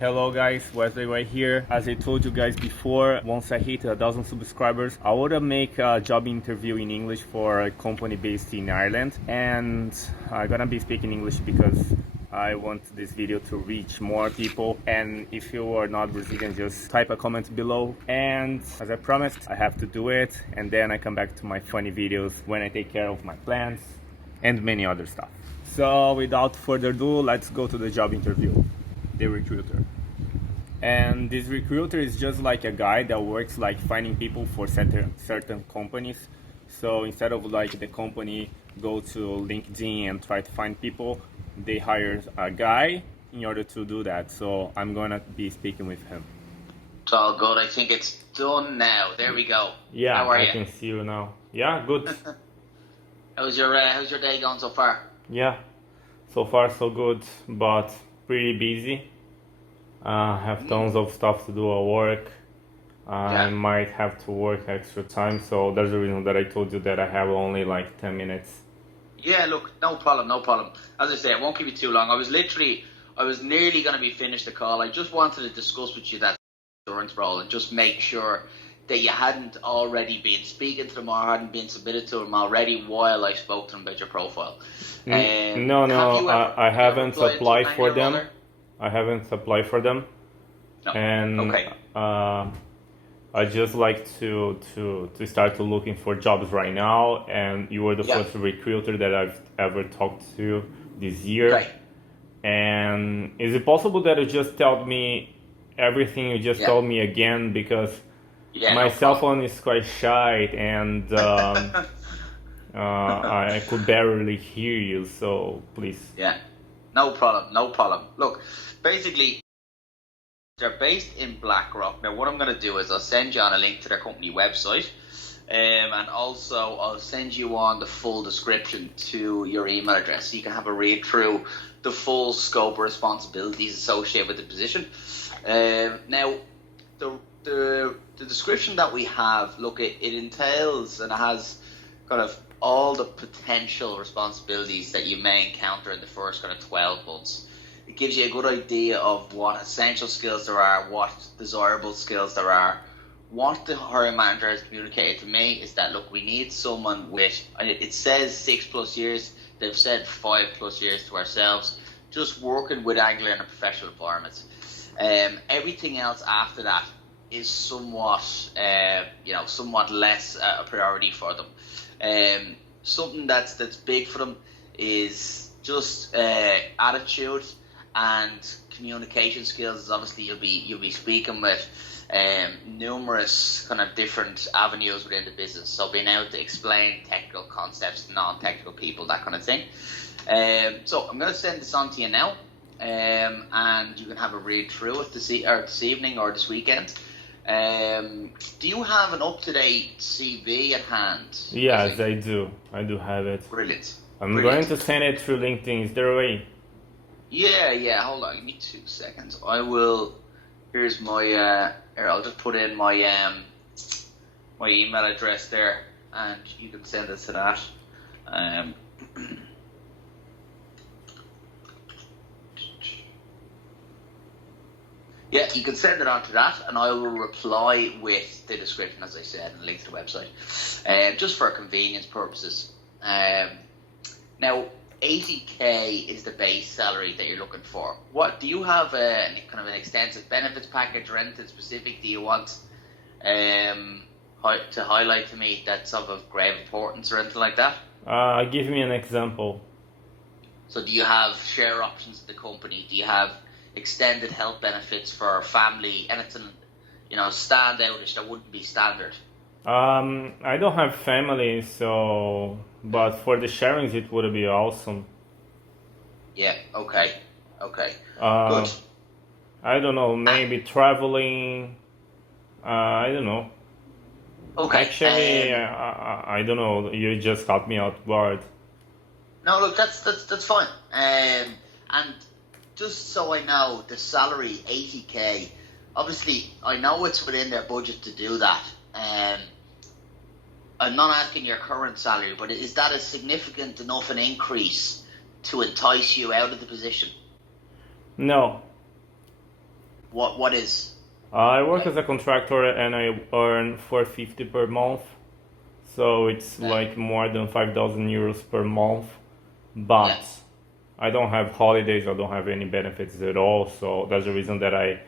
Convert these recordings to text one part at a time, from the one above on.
Hello guys, Wesley right here. As I told you guys before, once I hit 1,000 subscribers, I wanna make a job interview in English for a company based in Ireland, and I'm gonna be speaking English because I want this video to reach more people. And if you are not Brazilian, just type a comment below. And as I promised, I have to do it, and then I come back to my funny videos when I take care of my plants and many other stuff. So without further ado, let's go to the job interview. The recruiter. And this recruiter is just like a guy that works like finding people for certain companies. So instead of like the company go to LinkedIn and try to find people, they hire a guy in order to do that. So I'm gonna be speaking with him. It's all good. I think it's done now. There we go. Yeah, How are I you? can see you now. Yeah, good. How's your day going so far? Yeah, so far so good, but pretty busy. Have tons of stuff to do at work. I might have to work extra time, so that's the reason that I told you that I have only like 10 minutes. Yeah, look, no problem, no problem. As I say, I won't keep you too long. I was nearly going to be finished the call. I just wanted to discuss with you that insurance role and just make sure that you hadn't already been speaking to them or hadn't been submitted to them already while I spoke to them about your profile. No, I haven't applied for them. I haven't applied for them, No. and Okay. I just like to start looking for jobs right now. And you were the first recruiter that I've ever talked to this year. Right. And is it possible that you just tell me everything you just told me again, because my cell phone is quite shy and I could barely hear you. So please. Yeah. No problem, no problem. Look, basically, they're based in Blackrock. Now, what I'm going to do is I'll send you on a link to their company website, and also I'll send you on the full description to your email address so you can have a read through the full scope of responsibilities associated with the position. Now, the description that we have, look, it entails and it has kind of all the potential responsibilities that you may encounter in the first kind of 12 months. It gives you a good idea of what essential skills there are, what desirable skills there are. What the hiring manager has communicated to me is that, look, we need someone with, it says 6+ years, they've said 5+ years to ourselves, just working with Angular in a professional environment. Everything else after that is somewhat, somewhat less a priority for them. Something that's big for them is just attitude and communication skills. Obviously, you'll be speaking with numerous kind of different avenues within the business. So being able to explain technical concepts to non-technical people, that kind of thing. So I'm going to send this on to you now, and you can have a read through it this evening or this weekend. Do you have an up-to-date CV at hand? Yes, I do. I do have it. Brilliant. I'm going to send it through LinkedIn. Is there a way? Yeah. Hold on, give me 2 seconds. I will. Here's my. Here, I'll just put in my my email address there, and you can send it to that. Yeah, you can send it on to that, and I will reply with the description, as I said, and a link to the website, just for convenience purposes. Now, 80k is the base salary that you're looking for. What do you have? Kind of an extensive benefits package or anything specific? Do you want to highlight to me that's of grave importance or anything like that? Give me an example. So, do you have share options in the company? Do you have extended health benefits for family, anything, standoutish that wouldn't be standard? I don't have family, so, but for the sharings it would be awesome. Yeah, okay. Good. I don't know, maybe traveling, I don't know. Okay. Actually, I don't know, you just caught me off guard. No, look, that's fine. And just so I know, the salary, 80k, obviously, I know it's within their budget to do that. I'm not asking your current salary, but is that a significant enough an increase to entice you out of the position? No. What is I work like? as a contractor and I earn 450 per month, so it's Okay. like more than 5,000 euros per month. Yeah. But I don't have holidays, I don't have any benefits at all, so that's the reason that I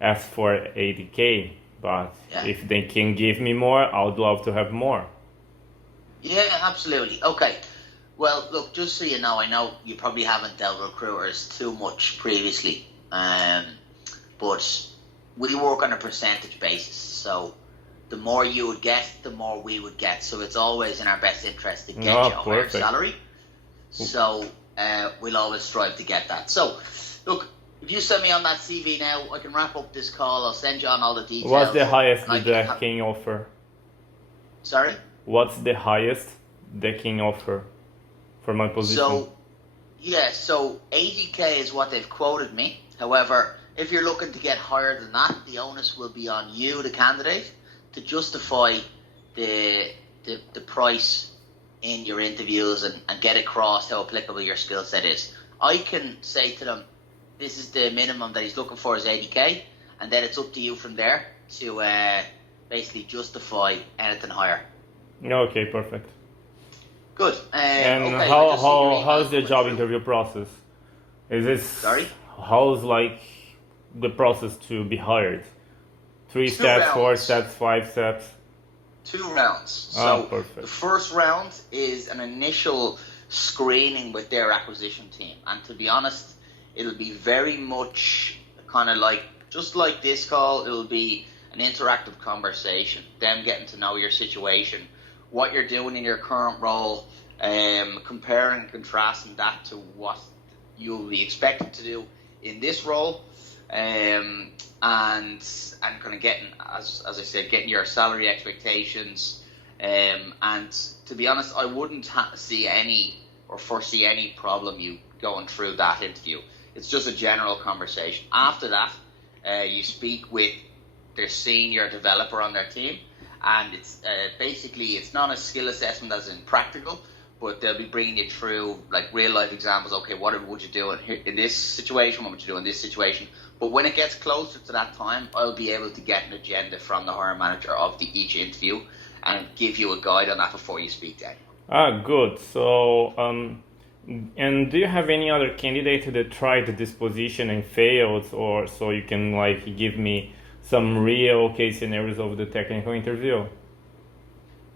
asked for 80k. But Yeah. if they can give me more, I would love to have more. Yeah, absolutely. Okay. Well, look, just so you know, I know you probably haven't dealt with recruiters too much previously, but we work on a percentage basis. So the more you would get, the more we would get. So it's always in our best interest to get you Oh, a higher perfect. salary. So we'll always strive to get that. So, look, if you send me on that CV now, I can wrap up this call. I'll send you on all the What's the details, highest and I that can they can offer? Sorry. What's the highest they can offer for my position? So 80k is what they've quoted me. However, if you're looking to get higher than that, the onus will be on you, the candidate, to justify the price in your interviews and get across how applicable your skill set is. I can say to them, this is the minimum that he's looking for is 80k, and then it's up to you from there to basically justify anything higher. Okay, perfect. Good. And Okay. I just see your email how's the coming job through. interview process? Is this Sorry. how's like the process to be hired? 3 Two steps, 4 rounds. steps, 5 steps? 2 rounds. Ah, So perfect. the first round is an initial screening with their acquisition team, and to be honest, it'll be very much kind of like just like this call. It'll be an interactive conversation, them getting to know your situation, what you're doing in your current role, comparing and contrasting that to what you'll be expected to do in this role, and kind of getting, as I said, getting your salary expectations. And to be honest, I wouldn't see any or foresee any problem you going through that interview. It's just a general conversation. After that, you speak with their senior developer on their team, and it's basically it's not a skill assessment as in practical, but they'll be bringing you through like real life examples. Okay, what would you do in this situation? What would you do in this situation? But when it gets closer to that time, I'll be able to get an agenda from the hiring manager of each interview and give you a guide on that before you speak to anyone. Ah, good. So, and do you have any other candidate that tried this position and failed, or so you can like give me some real case scenarios of the technical interview?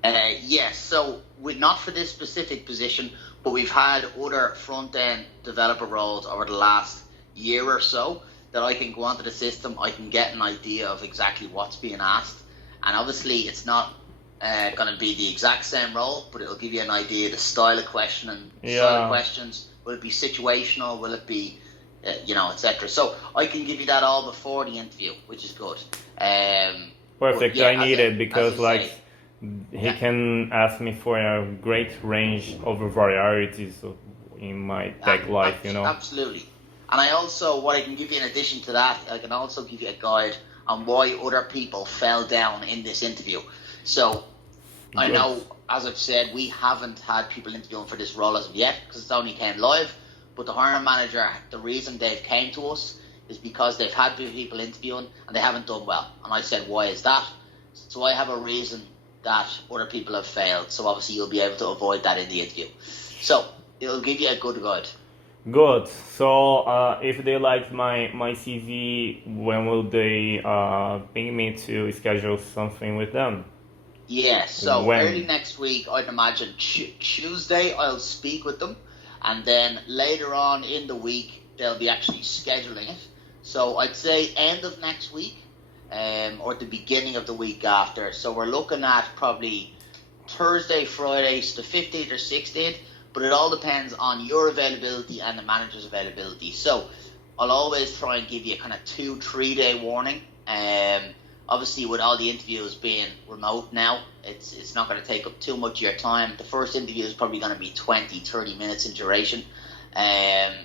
Yes, so not for this specific position, but we've had other front-end developer roles over the last year or so that I can go onto the system, I can get an idea of exactly what's being asked, and obviously it's not going to be the exact same role, but it'll give you an idea of the style of question and style of questions. Will it be situational? Will it be, etc. So I can give you that all before the interview, which is good. Perfect. Yeah, I need it because like he can ask me for a great range of varieties in my tech life, Absolutely. And I also, what I can give you in addition to that, I can also give you a guide on why other people fell down in this interview. So I know, as I've said, we haven't had people interviewing for this role as of yet because it's only came live. But the hiring manager, the reason they've came to us is because they've had people interviewing and they haven't done well. And I said, why is that? So I have a reason that other people have failed. So obviously you'll be able to avoid that in the interview. So it'll give you a good guide. Good. So if they like my CV, when will they ping me to schedule something with them? Yeah, so early next week, I'd imagine Tuesday I'll speak with them, and then later on in the week they'll be actually scheduling it. So I'd say end of next week, or the beginning of the week after. So we're looking at probably Thursday, Friday, so the 15th or 16th, but it all depends on your availability and the manager's availability. So I'll always try and give you a kind of 2-3 day warning. Obviously, with all the interviews being remote now, it's not going to take up too much of your time. The first interview is probably going to be 20-30 minutes in duration,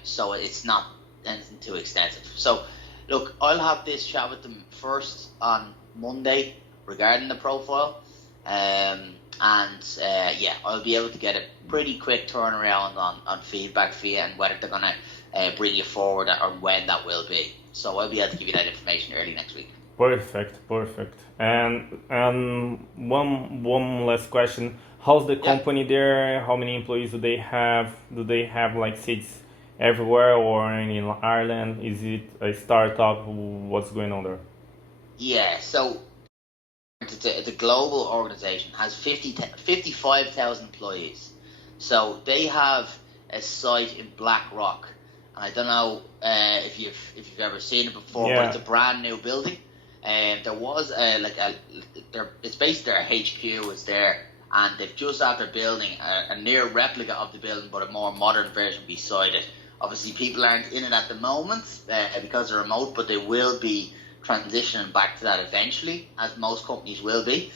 so it's not anything too extensive. So, look, I'll have this chat with them first on Monday regarding the profile, I'll be able to get a pretty quick turnaround on feedback for you and whether they're going to bring you forward or when that will be. So I'll be able to give you that information early next week. Perfect, perfect. And one last question: how's the Yeah. company there? How many employees do they have? Do they have like seats everywhere or in Ireland? Is it a startup? What's going on there? Yeah, so it's a global organization, has 55,000 employees. So they have a site in Blackrock, and I don't know if you've ever seen it before, but Yeah. it's a brand new building. And there was it's basically their HQ is there, and they've just after building a near replica of the building, but a more modern version beside it. Obviously, people aren't in it at the moment because they're remote, but they will be transitioning back to that eventually, as most companies will be.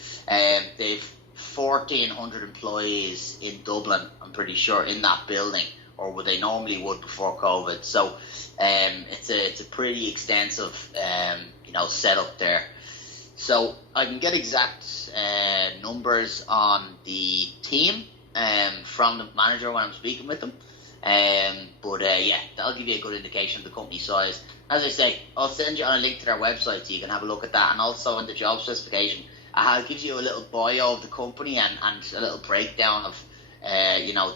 They've 1,400 employees in Dublin, I'm pretty sure, in that building, or what they normally would before COVID. So it's a pretty extensive setup there. So I can get exact numbers on the team from the manager when I'm speaking with them. But yeah, that'll give you a good indication of the company size. As I say, I'll send you on a link to their website so you can have a look at that, and also in the job specification, it gives you a little bio of the company and a little breakdown of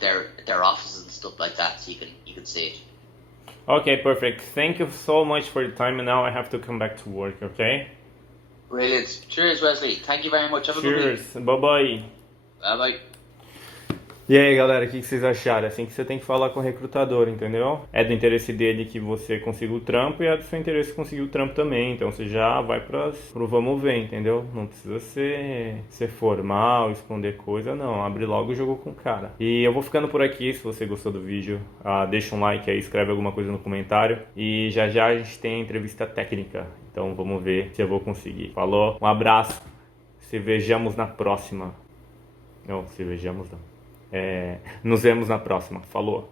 their offices and stuff like that, so you can see it. Okay, perfect. Thank you so much for your time, and now I have to come back to work. Okay. Brilliant. Cheers, Wesley. Thank you very much. Have a good week. Cheers. Bye bye. Bye bye. E aí, galera, o que vocês acharam? É assim que você tem que falar com o recrutador, entendeu? É do interesse dele que você consiga o trampo e é do seu interesse conseguir o trampo também. Então você já vai pro vamos ver, entendeu? Não precisa ser formal, esconder coisa, não. Abre logo o jogo com o cara. E eu vou ficando por aqui. Se você gostou do vídeo, deixa um like aí, escreve alguma coisa no comentário. E já já a gente tem a entrevista técnica. Então vamos ver se eu vou conseguir. Falou, um abraço. Se vejamos na próxima. Não, se vejamos não. Nos vemos na próxima. Falou!